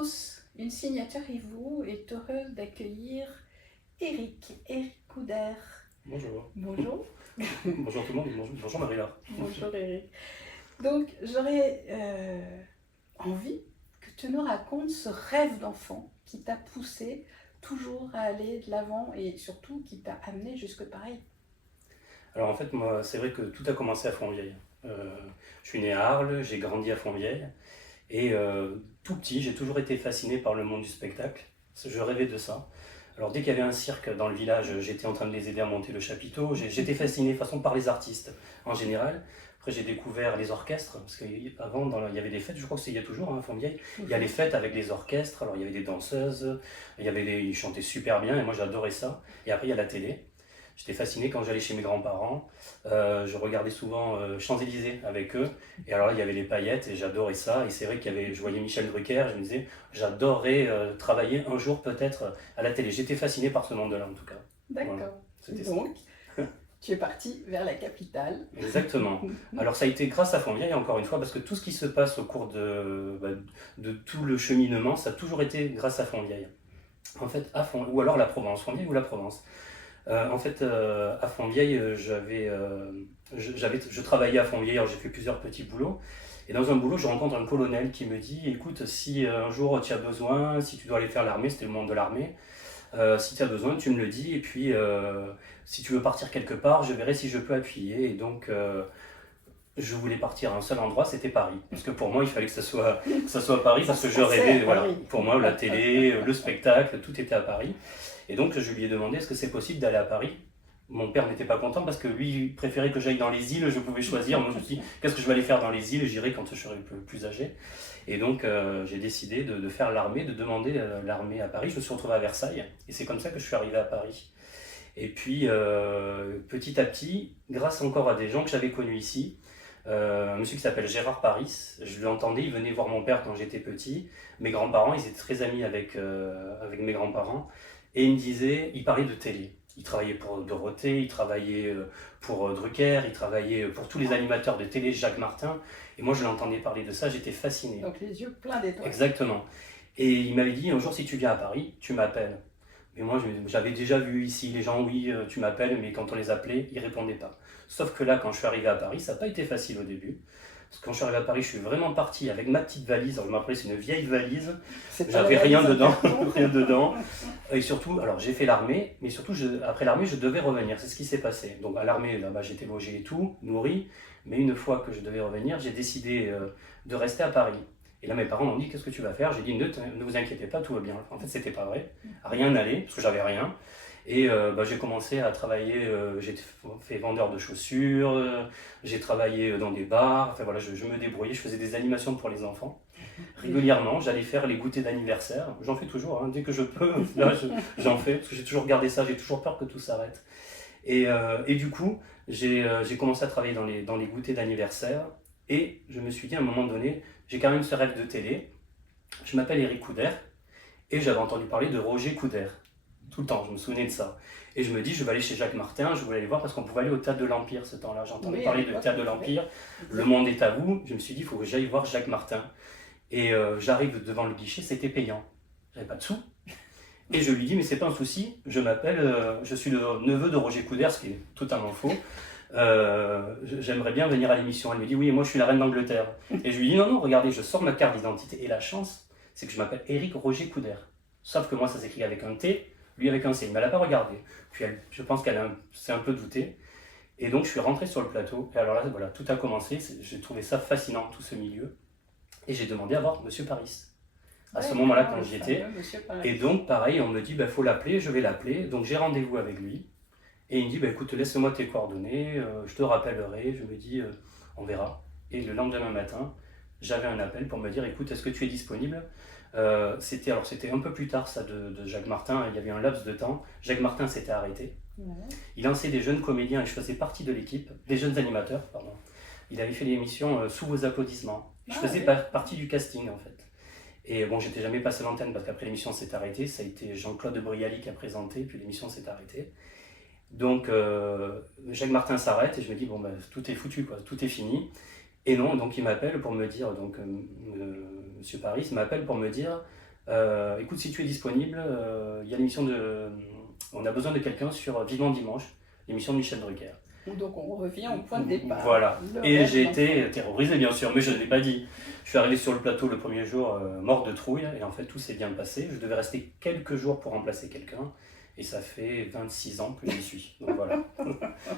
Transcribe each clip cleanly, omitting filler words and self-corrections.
tous, une signature Rivou est heureuse d'accueillir Éric Couder. Bonjour. Bonjour. Bonjour tout le monde, bonjour Marie-Laure. Bonjour Éric. Donc j'aurais envie que tu nous racontes ce rêve d'enfant qui t'a poussé toujours à aller de l'avant et surtout qui t'a amené jusque Paris. Alors en fait, moi, c'est vrai que tout a commencé à Fontvieille. Je suis né à Arles, j'ai grandi à Fontvieille et tout petit, j'ai toujours été fasciné par le monde du spectacle. Je rêvais de ça. Alors dès qu'il y avait un cirque dans le village, j'étais en train de les aider à monter le chapiteau. J'étais fasciné de toute façon par les artistes en général. Après j'ai découvert les orchestres, parce qu'avant il y avait des fêtes, je crois que c'est il y a toujours à Fontvieille. Il y a les fêtes avec les orchestres, alors il y avait des danseuses, ils chantaient super bien et moi j'adorais ça. Et après il y a la télé. J'étais fasciné quand j'allais chez mes grands-parents. Je regardais souvent Champs-Élysées avec eux. Et alors là, il y avait les paillettes et j'adorais ça. Et c'est vrai je voyais Michel Drucker, je me disais, j'adorerais travailler un jour peut-être à la télé. J'étais fasciné par ce monde-là en tout cas. D'accord. Voilà, donc, tu es parti vers la capitale. Exactement. Alors ça a été grâce à Fontvieille encore une fois, parce que tout ce qui se passe au cours de tout le cheminement, ça a toujours été grâce à Fontvieille. En fait, ou alors la Provence, Fontvieille ou la Provence. À Fontvieille, je travaillais à Fontvieille, alors j'ai fait plusieurs petits boulots. Et dans un boulot, je rencontre un colonel qui me dit, écoute, si un jour tu as besoin, si tu dois aller faire l'armée, c'était le monde de l'armée, si tu as besoin, tu me le dis, et puis si tu veux partir quelque part, je verrai si je peux appuyer. Et donc, je voulais partir à un seul endroit, c'était Paris. Parce que pour moi, il fallait que ça soit Paris, parce que je rêvais, voilà, pour moi, la télé, le spectacle, tout était à Paris. Et donc, je lui ai demandé, est-ce que c'est possible d'aller à Paris? Mon père n'était pas content parce que lui, il préférait que j'aille dans les îles, je pouvais choisir. Moi, je me suis dit, qu'est-ce que je vais aller faire dans les îles? J'irai quand je serai plus âgé. Et donc, j'ai décidé de faire l'armée, de demander l'armée à Paris. Je me suis retrouvé à Versailles. Et c'est comme ça que je suis arrivé à Paris. Et puis, petit à petit, grâce encore à des gens que j'avais connus ici, un monsieur qui s'appelle Gérard Paris, je lui entendais, il venait voir mon père quand j'étais petit. Mes grands-parents, ils étaient très amis avec mes grands-parents. Et il parlait de télé. Il travaillait pour Dorothée, il travaillait pour Drucker, il travaillait pour tous les animateurs de télé, Jacques Martin. Et moi, je l'entendais parler de ça, j'étais fasciné. Donc les yeux pleins d'étoiles. Exactement. Et il m'avait dit, un jour, si tu viens à Paris, tu m'appelles. Mais moi, j'avais déjà vu ici les gens, oui, tu m'appelles, mais quand on les appelait, ils ne répondaient pas. Sauf que là, quand je suis arrivé à Paris, ça n'a pas été facile au début. Parce que quand je suis arrivé à Paris, je suis vraiment parti avec ma petite valise. Alors, je m'appelais, c'est une vieille valise. J'avais rien dedans, rien dedans. Et surtout, alors j'ai fait l'armée, mais surtout, après l'armée, je devais revenir. C'est ce qui s'est passé. Donc à l'armée, là-bas, j'étais logé et tout, nourri. Mais une fois que je devais revenir, j'ai décidé de rester à Paris. Et là, mes parents m'ont dit, qu'est-ce que tu vas faire? J'ai dit, ne vous inquiétez pas, tout va bien. En fait, c'était pas vrai. Rien n'allait, parce que j'avais rien. Et j'ai commencé à travailler, j'ai fait vendeur de chaussures, j'ai travaillé dans des bars, enfin voilà, je me débrouillais, je faisais des animations pour les enfants. Régulièrement, j'allais faire les goûters d'anniversaire, j'en fais toujours, hein, dès que je peux, là j'en fais, parce que j'ai toujours gardé ça, j'ai toujours peur que tout s'arrête. Et du coup, j'ai commencé à travailler dans les goûters d'anniversaire, et je me suis dit à un moment donné, j'ai quand même ce rêve de télé, je m'appelle Éric Couder, et j'avais entendu parler de Roger Couder. Tout le temps, je me souvenais de ça. Et je me dis, je vais aller chez Jacques Martin, je voulais aller voir parce qu'on pouvait aller au Théâtre de l'Empire ce temps-là. J'entendais parler de Théâtre de l'Empire, Le Monde est à vous. Je me suis dit, il faut que j'aille voir Jacques Martin. Et j'arrive devant le guichet, c'était payant. J'avais pas de sous. Et je lui dis, mais c'est pas un souci, je suis le neveu de Roger Couder, ce qui est totalement faux. J'aimerais bien venir à l'émission. Elle me dit, oui, et moi je suis la reine d'Angleterre. Et je lui dis, non, non, regardez, je sors ma carte d'identité. Et la chance, c'est que je m'appelle Éric Roger Couder. Sauf que moi, ça s'écrit avec un T, lui avec un C. Mais elle n'a pas regardé. Puis je pense qu'elle s'est un peu doutée. Et donc, je suis rentré sur le plateau. Et alors là, voilà, tout a commencé. J'ai trouvé ça fascinant, tout ce milieu. Et j'ai demandé à voir Monsieur Paris. À ce moment-là, quand j'y étais. Et donc, pareil, on me dit, faut l'appeler, je vais l'appeler. Donc, j'ai rendez-vous avec lui. Et il me dit, écoute, laisse-moi tes coordonnées, je te rappellerai. Je me dis, on verra. Et le lendemain matin, j'avais un appel pour me dire, écoute, est-ce que tu es disponible? C'était un peu plus tard ça de Jacques Martin, il y avait un laps de temps. Jacques Martin s'était arrêté. Il lançait des jeunes comédiens et je faisais partie de l'équipe, des jeunes animateurs, pardon. Il avait fait l'émission Sous vos applaudissements. Je faisais partie du casting en fait. Et bon, j'étais jamais passé l'antenne parce qu'après l'émission s'est arrêtée. Ça a été Jean-Claude Brialy qui a présenté, puis l'émission s'est arrêtée. Donc Jacques Martin s'arrête et je me dis, bon, tout est foutu, quoi, tout est fini. Et non, donc il m'appelle pour me dire, donc Monsieur Paris m'appelle pour me dire, Écoute, si tu es disponible, il y a l'émission de... On a besoin de quelqu'un sur Vivement Dimanche, l'émission de Michel Drucker. Donc on revient au point de départ. Voilà. Le Et rêve j'ai d'enfant. été terrorisé, bien sûr, mais je ne l'ai pas dit. Je suis arrivé sur le plateau le premier jour, mort de trouille, et en fait, tout s'est bien passé. Je devais rester quelques jours pour remplacer quelqu'un, et ça fait 26 ans que j'y suis. Donc voilà.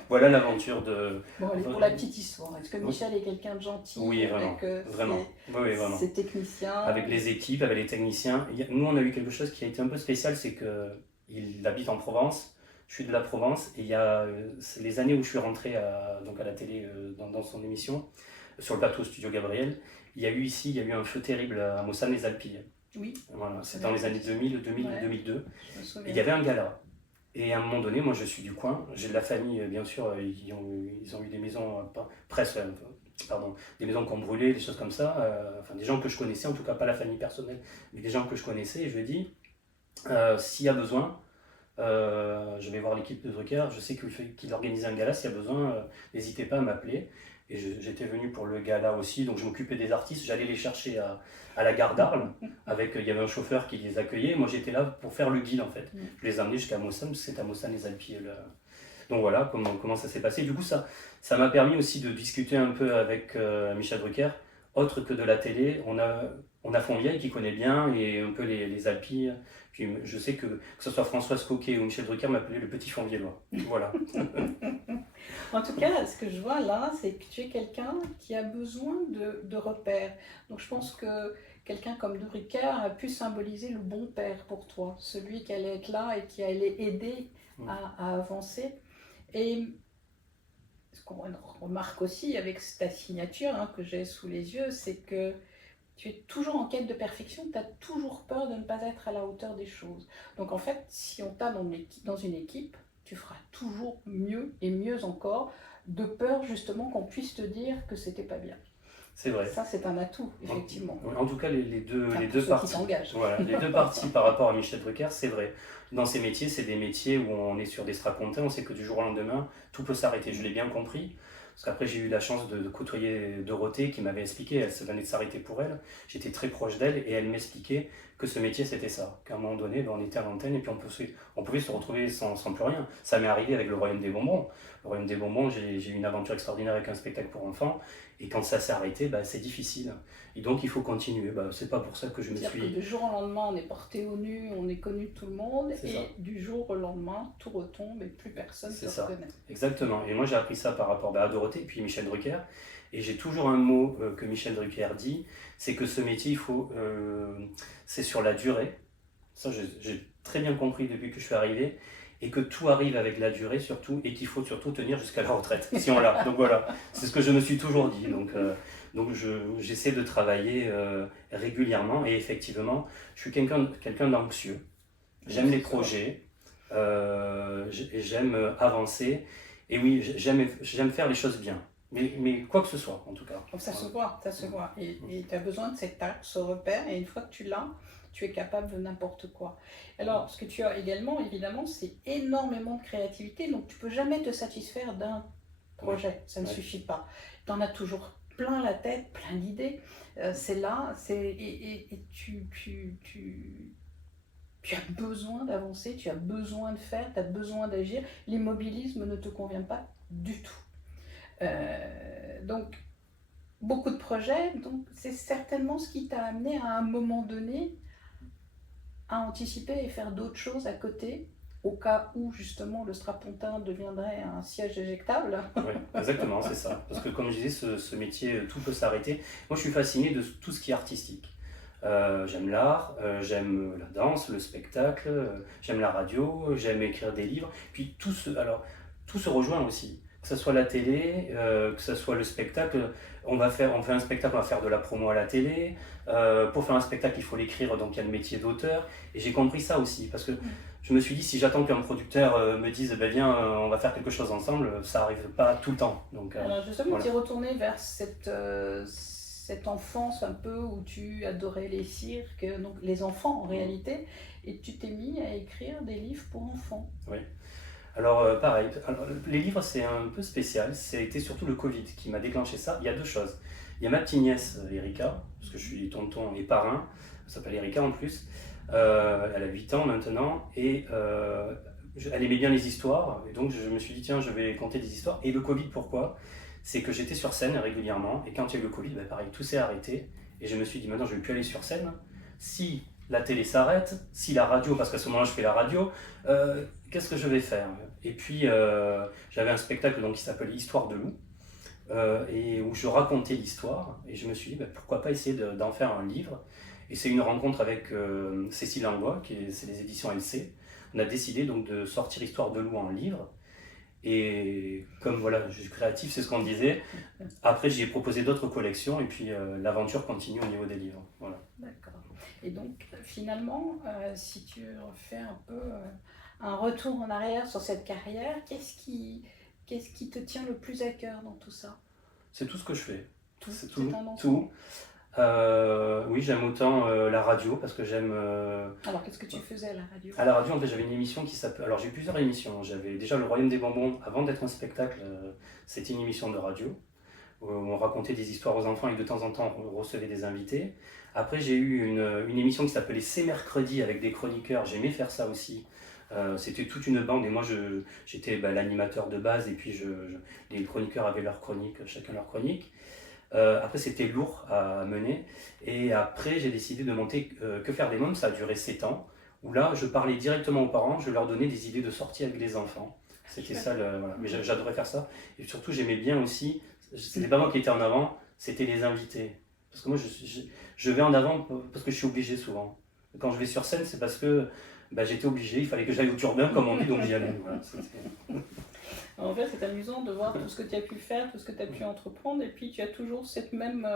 Voilà l'aventure de... Bon, allez, pour la petite histoire, est-ce que Michel est quelqu'un de gentil Oui, vraiment. avec Vraiment. Oui, vraiment. ses techniciens? Avec les équipes, avec les techniciens. Nous, on a eu quelque chose qui a été un peu spécial, c'est qu'il habite en Provence. Je suis de la Provence et il y a c'est les années où je suis rentré donc à la télé dans son émission, sur le plateau Studio Gabriel, il y a eu un feu terrible à Mossane-les-Alpilles. Oui, Voilà, c'est dans les années 2000, 2000, Ouais. 2002. je me Et souviens. il y avait un gala. Et à un moment donné, moi je suis du coin, j'ai de la famille, bien sûr, ils ont eu des maisons, presque, pardon, des maisons qui ont brûlé, des choses comme ça, enfin des gens que je connaissais, en tout cas pas la famille personnelle, mais des gens que je connaissais, et je lui ai dit, s'il y a besoin, je vais voir l'équipe de Drucker, je sais qu'il organise un gala, s'il y a besoin, n'hésitez pas à m'appeler. Et j'étais venu pour le gala aussi, donc je m'occupais des artistes, j'allais les chercher à la gare d'Arles, il y avait un chauffeur qui les accueillait, moi j'étais là pour faire le guide en fait. Je les amenais jusqu'à Mossane, c'est à Mossane les Alpilles. Donc voilà comment ça s'est passé. Du coup, ça m'a permis aussi de discuter un peu avec Michel Drucker, autre que de la télé. On a Fontvieille qui connaît bien et un peu les Alpilles. Puis je sais que ce soit Françoise Coquet ou Michel Drucker m'appelait le petit Fontvieillois. Voilà. En tout cas, ce que je vois là, c'est que tu es quelqu'un qui a besoin de repères. Donc je pense que quelqu'un comme Drucker a pu symboliser le bon père pour toi, celui qui allait être là et qui allait aider à avancer. Et ce qu'on remarque aussi avec ta signature que j'ai sous les yeux, c'est que tu es toujours en quête de perfection, tu as toujours peur de ne pas être à la hauteur des choses. Donc en fait, si on t'a dans une équipe, tu feras toujours mieux et mieux encore, de peur justement qu'on puisse te dire que c'était pas bien. C'est vrai. Ça, c'est un atout, effectivement. En tout cas, les deux parties. Voilà, les deux parties par rapport à Michel Drucker, c'est vrai. Dans ces métiers, c'est des métiers où on est sur des strapontins, on sait que du jour au lendemain, tout peut s'arrêter. Je l'ai bien compris. Parce qu'après, j'ai eu la chance de côtoyer Dorothée qui m'avait expliqué, elle venait de s'arrêter pour elle. J'étais très proche d'elle et elle m'expliquait que ce métier c'était ça. Qu'à un moment donné, on était à l'antenne et puis on pouvait se retrouver sans plus rien. Ça m'est arrivé avec le Royaume des Bonbons. Le Royaume des Bonbons, j'ai eu une aventure extraordinaire avec un spectacle pour enfants. Et quand ça s'est arrêté, c'est difficile. Et donc il faut continuer. C'est pas pour ça que je me suis... Que du jour au lendemain, on est porté au nu, on est connu de tout le monde, C'est et ça. du jour au lendemain, tout retombe et plus personne ne se reconnaît. Exactement. Et moi j'ai appris ça par rapport à Dorothée et puis Michel Drucker. Et j'ai toujours un mot que Michel Drucker dit, c'est que ce métier, c'est sur la durée. Ça, j'ai très bien compris depuis que je suis arrivé. Et que tout arrive avec la durée surtout, et qu'il faut surtout tenir jusqu'à la retraite, si on l'a. Donc voilà, c'est ce que je me suis toujours dit. Donc j'essaie de travailler régulièrement, et effectivement, je suis quelqu'un d'anxieux. J'aime les projets, j'aime avancer, et oui, j'aime faire les choses bien. Mais quoi que ce soit, en tout cas. Ça se voit, ça se voit. Et tu as besoin de cet acte, ce repère, et une fois que tu l'as, tu es capable de n'importe quoi. Alors, ce que tu as également, évidemment, c'est énormément de créativité, donc tu peux jamais te satisfaire d'un projet, ça ne suffit pas. Tu en as toujours plein la tête, plein d'idées, c'est là, et tu as besoin d'avancer, tu as besoin de faire, tu as besoin d'agir. L'immobilisme ne te convient pas du tout. Donc, beaucoup de projets, donc c'est certainement ce qui t'a amené à un moment donné à anticiper et faire d'autres choses à côté, au cas où justement le strapontin deviendrait un siège éjectable. Oui, exactement, c'est ça. Parce que comme je disais, ce métier, tout peut s'arrêter. Moi, je suis fasciné de tout ce qui est artistique. J'aime l'art, j'aime la danse, le spectacle, j'aime la radio, j'aime écrire des livres. Puis tout se rejoint aussi. Que ce soit la télé, que ce soit le spectacle. On fait un spectacle, on va faire de la promo à la télé. Pour faire un spectacle, il faut l'écrire, donc il y a le métier d'auteur. Et j'ai compris ça aussi, parce que je me suis dit, si j'attends qu'un producteur me dise, viens, on va faire quelque chose ensemble, ça n'arrive pas tout le temps. Donc, alors justement, voilà. tu es retourné vers cette enfance un peu où tu adorais les cirques, donc les enfants en réalité, et tu t'es mis à écrire des livres pour enfants. Oui. Alors pareil, les livres c'est un peu spécial, c'était surtout le Covid qui m'a déclenché ça. Il y a deux choses. Il y a ma petite nièce Erika, parce que je suis tonton et parrain, elle s'appelle Erika en plus. Elle a 8 ans maintenant et elle aimait bien les histoires. Et donc je me suis dit, tiens, je vais conter des histoires. Et le Covid, pourquoi? C'est que j'étais sur scène régulièrement et quand il y a eu le Covid, ben pareil, tout s'est arrêté. Et je me suis dit, maintenant, je ne vais plus aller sur scène. Si la télé s'arrête, si la radio, parce qu'à ce moment-là, je fais la radio, qu'est-ce que je vais faire? Et puis, j'avais un spectacle donc, qui s'appelait Histoire de loup, et où je racontais l'histoire. Et je me suis dit, bah, pourquoi pas essayer d'en faire un livre. Et c'est une rencontre avec Cécile Langlois, c'est les éditions LC. On a décidé donc de sortir Histoire de loup en livre. Et comme voilà, je suis créatif, c'est ce qu'on disait. Après, j'ai proposé d'autres collections et puis l'aventure continue au niveau des livres. Voilà. D'accord. Et donc, finalement, si tu fais un peu un retour en arrière sur cette carrière, qu'est-ce qui te tient le plus à cœur dans tout ça? C'est tout ce que je fais. Tout, C'est c'est tout. un ensemble. Tout. Oui, j'aime autant la radio parce que j'aime. Alors, qu'est-ce que tu faisais à la radio? À la radio, en fait, j'avais une émission qui s'appelle. Alors, j'ai eu plusieurs émissions. J'avais déjà Le Royaume des Bonbons avant d'être un spectacle. C'était une émission de radio où on racontait des histoires aux enfants et de temps en temps on recevait des invités. Après, j'ai eu une émission qui s'appelait C'est mercredi avec des chroniqueurs. J'aimais faire ça aussi. C'était toute une bande et moi j'étais l'animateur de base et puis les chroniqueurs avaient leur chronique, chacun leur chronique. Après, c'était lourd à mener. Et après, j'ai décidé de monter Que faire des mômes. Ça a duré 7 ans. Où là, je parlais directement aux parents, je leur donnais des idées de sortie avec les enfants. C'était ça, voilà. Mais j'adorais faire ça. Et surtout, j'aimais bien aussi, c'était pas moi qui étais en avant, c'était les invités. Parce que moi, je vais en avant parce que je suis obligé souvent. Quand je vais sur scène, c'est parce que j'étais obligé, il fallait que j'aille au turbin, comme on dit, donc j'y allais. Voilà, en fait, c'est amusant de voir tout ce que tu as pu faire, tout ce que tu as pu entreprendre, et puis tu as toujours cette même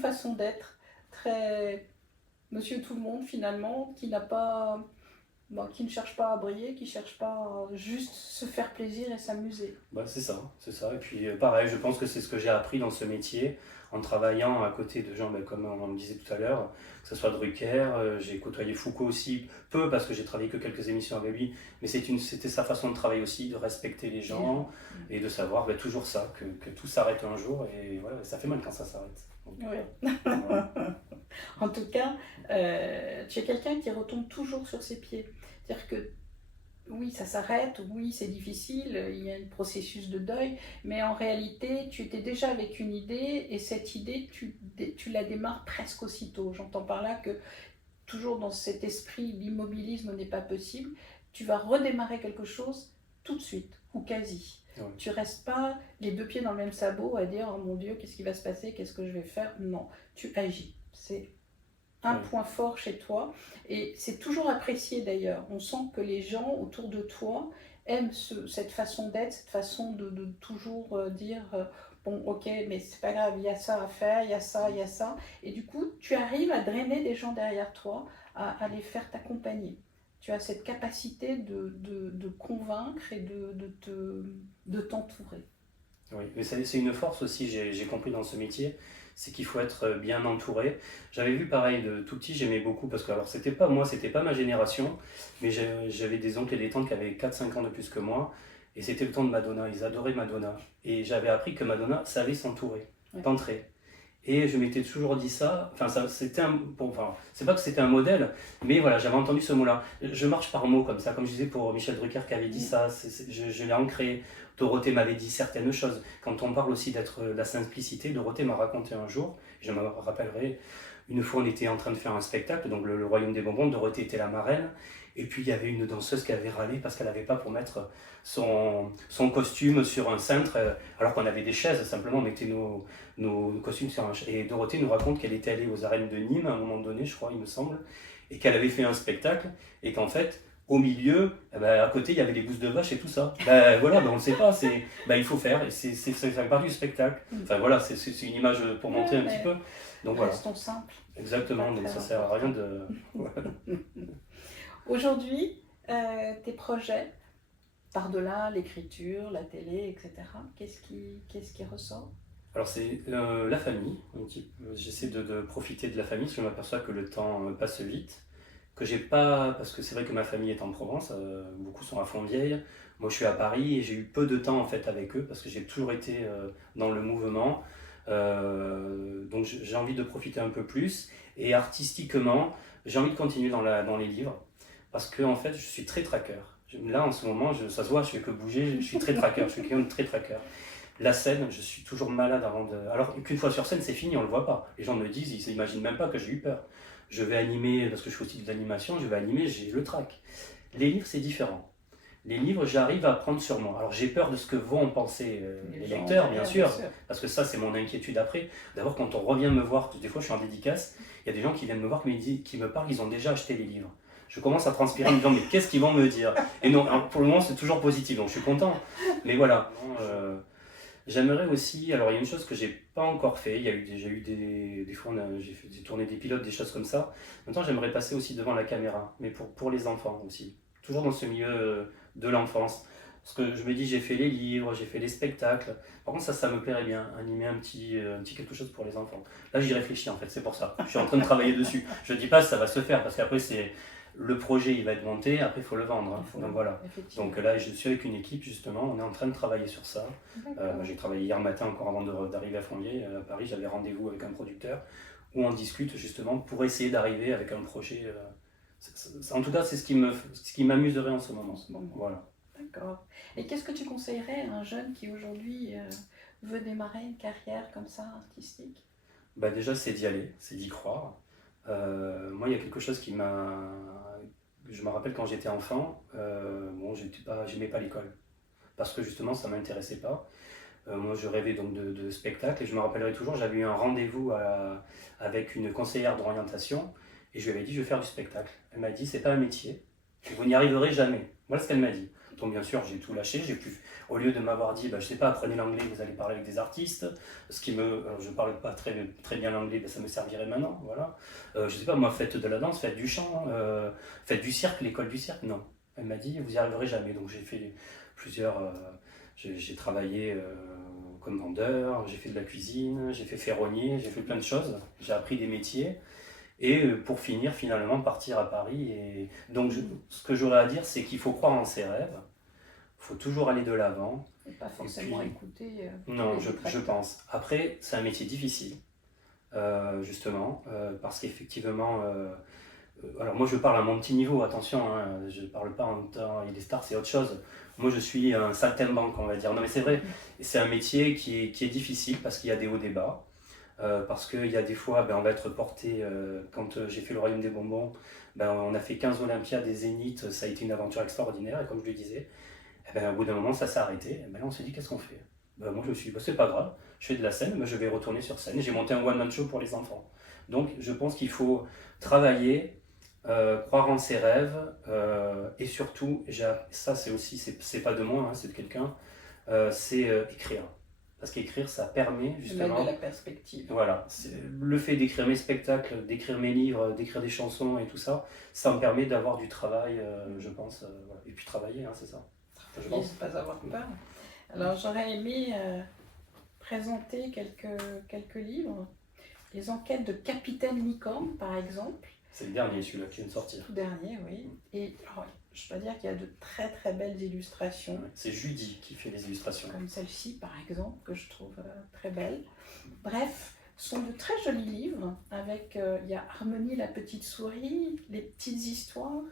façon d'être, très monsieur tout le monde finalement, qui n'a pas, qui ne cherche pas à briller, qui ne cherche pas à juste se faire plaisir et s'amuser. C'est ça, c'est ça. Et puis pareil, je pense que c'est ce que j'ai appris dans ce métier, en travaillant à côté de gens, comme on me disait tout à l'heure, que ce soit Drucker, j'ai côtoyé Foucault aussi, peu parce que j'ai travaillé que quelques émissions avec lui, mais c'était sa façon de travailler aussi, de respecter les gens et de savoir toujours ça, que tout s'arrête un jour et voilà, ça fait mal quand ça s'arrête. Donc, oui. Voilà. En tout cas, tu es quelqu'un qui retombe toujours sur ses pieds. C'est-à-dire que oui, ça s'arrête, oui, c'est difficile, il y a un processus de deuil, mais en réalité, tu étais déjà avec une idée et cette idée, tu la démarres presque aussitôt. J'entends par là que toujours dans cet esprit, l'immobilisme n'est pas possible. Tu vas redémarrer quelque chose tout de suite, ou quasi. Ouais. Tu restes pas les deux pieds dans le même sabot à dire « Oh mon Dieu, qu'est-ce qui va se passer? Qu'est-ce que je vais faire ?» Non, tu agis. C'est un point fort chez toi et c'est toujours apprécié d'ailleurs. On sent que les gens autour de toi aiment cette façon d'être, cette façon de toujours dire bon ok mais c'est pas grave, il y a ça à faire, il y a ça, et du coup tu arrives à drainer des gens derrière toi, à les faire t'accompagner. Tu as cette capacité de convaincre et de t'entourer. Oui, mais c'est une force aussi, j'ai compris dans ce métier, c'est qu'il faut être bien entouré. J'avais vu pareil de tout petit, j'aimais beaucoup, parce que alors c'était pas moi, c'était pas ma génération, mais j'avais des oncles et des tantes qui avaient 4-5 ans de plus que moi, et c'était le temps de Madonna, ils adoraient Madonna. Et j'avais appris que Madonna savait s'entourer, d'entrer. Et je m'étais toujours dit ça, c'est pas que c'était un modèle, mais voilà, j'avais entendu ce mot-là. Je marche par mots comme ça, comme je disais pour Michel Drucker qui avait dit ça, je l'ai ancré. Dorothée m'avait dit certaines choses. Quand on parle aussi d'être la simplicité, Dorothée m'a raconté un jour, je me rappellerai, une fois on était en train de faire un spectacle, donc le Royaume des Bonbons, Dorothée était la marraine, et puis il y avait une danseuse qui avait râlé parce qu'elle n'avait pas pour mettre son costume sur un cintre, alors qu'on avait des chaises, simplement on mettait nos costumes sur un cintre. Et Dorothée nous raconte qu'elle était allée aux arènes de Nîmes à un moment donné, je crois, il me semble, et qu'elle avait fait un spectacle, et qu'en fait, au milieu, à côté, il y avait des gousses de vache et tout ça. Voilà, on ne sait pas, il faut faire, et ça fait partie du spectacle. Enfin voilà, c'est une image pour montrer un petit peu. Donc voilà. Restons simples. Exactement, donc ça sert à rien de... Aujourd'hui, tes projets, par-delà l'écriture, la télé, etc., qu'est-ce qui ressort? Alors c'est la famille, un petit peu. J'essaie de profiter de la famille, parce que je m'aperçois que le temps passe vite. Que j'ai pas, parce que c'est vrai que ma famille est en Provence, beaucoup sont à Fontvieille, moi je suis à Paris et j'ai eu peu de temps en fait avec eux parce que j'ai toujours été dans le mouvement. Donc j'ai envie de profiter un peu plus. Et artistiquement, j'ai envie de continuer dans les livres. Parce que en fait, je suis très tracker. Là, en ce moment, ça se voit, je fais que bouger, je suis très tracker, je suis quelqu'un de très tracker. La scène, je suis toujours malade avant de... Alors qu'une fois sur scène, c'est fini, on le voit pas. Les gens me disent, ils s'imaginent même pas que j'ai eu peur. Je vais animer, parce que je fais aussi de l'animation, je vais animer, j'ai le trac. Les livres, c'est différent. Les livres, j'arrive à prendre sur moi. Alors j'ai peur de ce que vont penser les lecteurs, bien sûr, parce que ça, c'est mon inquiétude après. D'abord, quand on revient me voir, parce que des fois je suis en dédicace, il y a des gens qui viennent me voir, qui me parlent, ils ont déjà acheté les livres. Je commence à transpirer en me disant, mais qu'est-ce qu'ils vont me dire? Et non, alors, pour le moment, c'est toujours positif, donc je suis content. Mais voilà. J'aimerais aussi, alors il y a une chose que j'ai pas encore fait, il y a eu déjà eu des fois j'ai tourné des pilotes, des choses comme ça. Maintenant j'aimerais passer aussi devant la caméra, mais pour les enfants aussi. Toujours dans ce milieu de l'enfance. Parce que je me dis, j'ai fait les livres, j'ai fait les spectacles. Par contre ça me plairait bien, animer un petit quelque chose pour les enfants. Là j'y réfléchis en fait, c'est pour ça. Je suis en train de travailler dessus. Je dis pas que ça va se faire, parce qu'après c'est... Le projet il va être monté, après il faut le vendre. Hein. Donc voilà. Donc là je suis avec une équipe justement, on est en train de travailler sur ça. J'ai travaillé hier matin encore avant d'arriver à Fondier, à Paris, j'avais rendez-vous avec un producteur où on discute justement pour essayer d'arriver avec un projet. En tout cas c'est ce qui m'amuserait en ce moment. Voilà. D'accord. Et qu'est-ce que tu conseillerais à un jeune qui aujourd'hui veut démarrer une carrière comme ça, artistique? Bah déjà c'est d'y aller, c'est d'y croire. Moi il y a quelque chose qui m'a... Je me rappelle quand j'étais enfant, bon, j'aimais pas l'école. Parce que justement ça m'intéressait pas. Moi je rêvais donc de spectacle et je me rappellerai toujours, j'avais eu un rendez-vous avec une conseillère d'orientation et je lui avais dit je vais faire du spectacle. Elle m'a dit c'est pas un métier, vous n'y arriverez jamais. Voilà ce qu'elle m'a dit. Donc bien sûr j'ai tout lâché, au lieu de m'avoir dit je sais pas, apprenez l'anglais, vous allez parler avec des artistes, alors, je parle pas très bien l'anglais, ça me servirait maintenant, voilà. Je sais pas moi, faites de la danse, faites du chant, faites du cirque, l'école du cirque, non. Elle m'a dit vous n'y arriverez jamais, donc j'ai fait plusieurs... j'ai travaillé comme vendeur, j'ai fait de la cuisine, j'ai fait ferronnier, j'ai fait plein de choses, j'ai appris des métiers. Et pour finir, finalement, partir à Paris. Et donc, ce que j'aurais à dire, c'est qu'il faut croire en ses rêves, il faut toujours aller de l'avant. Et pas forcément écouter. Non, je pense. Après, c'est un métier difficile, justement, parce qu'effectivement... alors moi je parle à mon petit niveau, attention, hein, je ne parle pas en même temps, il y a des stars, c'est autre chose. Moi je suis un saltimbanque, on va dire. Non mais c'est vrai, c'est un métier qui est difficile parce qu'il y a des hauts, des bas. Parce qu'il y a des fois, on va être porté, quand j'ai fait le Royaume des Bonbons, on a fait 15 Olympiades, des Zéniths, ça a été une aventure extraordinaire, et comme je le disais, au bout d'un moment ça s'est arrêté, et là on s'est dit qu'est-ce qu'on fait? Moi je me suis dit, c'est pas grave, je fais de la scène, mais je vais retourner sur scène, j'ai monté un one-man show pour les enfants. Donc je pense qu'il faut travailler, croire en ses rêves, et surtout, ça c'est aussi, c'est pas de moi, hein, c'est de quelqu'un, c'est écrire. Parce qu'écrire, ça permet justement... Mettre de la perspective. Voilà, le fait d'écrire mes spectacles, d'écrire mes livres, d'écrire des chansons et tout ça, ça me permet d'avoir du travail, je pense, voilà. Et puis travailler, hein, c'est ça. Je pense. Pas avoir peur. Alors j'aurais aimé présenter quelques livres. Les enquêtes de Capitaine Licorne, par exemple. C'est le dernier, celui-là qui vient de sortir. Tout dernier, oui. Et alors, je dois dire qu'il y a de très très belles illustrations. Ouais, c'est Judy qui fait les illustrations. Comme celle-ci, par exemple, que je trouve très belle. Bref, ce sont de très jolis livres. Avec, il y a Harmonie, la petite souris, les petites histoires,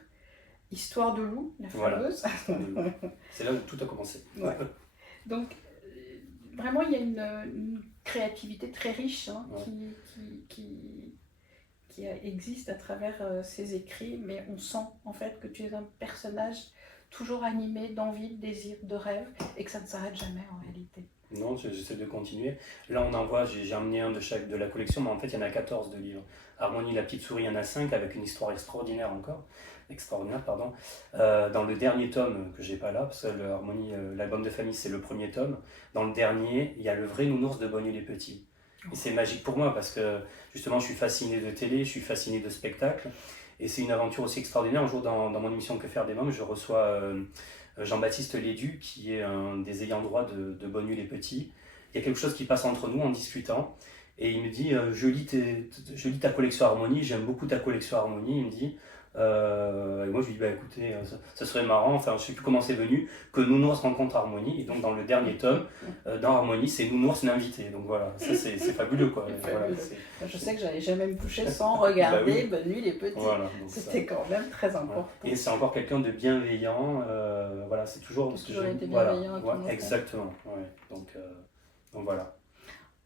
Histoire de loup, la fameuse. Voilà. C'est là où tout a commencé. Ouais. Donc, vraiment, il y a une créativité très riche, hein, ouais, qui existe à travers ces écrits, mais on sent en fait que tu es un personnage toujours animé d'envie, de désir, de rêve, et que ça ne s'arrête jamais en réalité. Non, j'essaie de continuer. Là, on en voit, j'ai emmené un de la collection, mais en fait, il y en a 14 de livres. Harmonie, la petite souris, il y en a 5, avec une histoire extraordinaire encore. Pardon. Dans le dernier tome, que j'ai pas là, parce que Harmonie, l'album de famille, c'est le premier tome. Dans le dernier, il y a le vrai nounours de Bonnier les Petits. Et c'est magique pour moi, parce que justement, je suis fasciné de télé, je suis fasciné de spectacle. Et c'est une aventure aussi extraordinaire. Un jour, dans mon émission Que faire des mômes, je reçois Jean-Baptiste Lédu, qui est un des ayants droit de Bonnier les Petits. Il y a quelque chose qui passe entre nous en discutant. Et il me dit, je lis ta collection Harmonie, j'aime beaucoup ta collection Harmonie. Il me dit, Et moi je lui dis bah écoutez, ça serait marrant, enfin je sais plus comment c'est venu, que Nounours rencontre Harmonie. Et donc dans le dernier tome, dans Harmonie, c'est Nounours l'invité. Donc voilà, ça c'est fabuleux quoi. C'est Voilà, fabuleux. c'est- Je sais que j'allais jamais me coucher sans regarder Bah oui. Bonne nuit les petits. Voilà, donc ça- C'était quand même très voilà. important. Et c'est encore quelqu'un de bienveillant. Voilà, c'est toujours Qui a ce que toujours j'aime. été Voilà, bienveillant à ton ouais, enfant. exactement. Ouais. Donc voilà.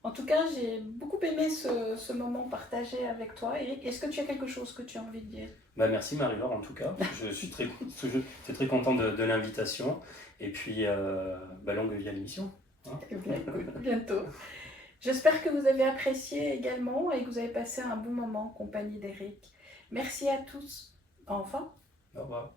En tout cas, j'ai beaucoup aimé ce moment partagé avec toi. Eric, est-ce que tu as quelque chose que tu as envie de dire? Bah, merci Marie-Laure en tout cas. Je suis très content de l'invitation. Et puis, bah, longue vie à l'émission. Hein. Eh bien, écoute, bientôt. J'espère que vous avez apprécié également et que vous avez passé un bon moment en compagnie d'Eric. Merci à tous. Enfin. Au revoir.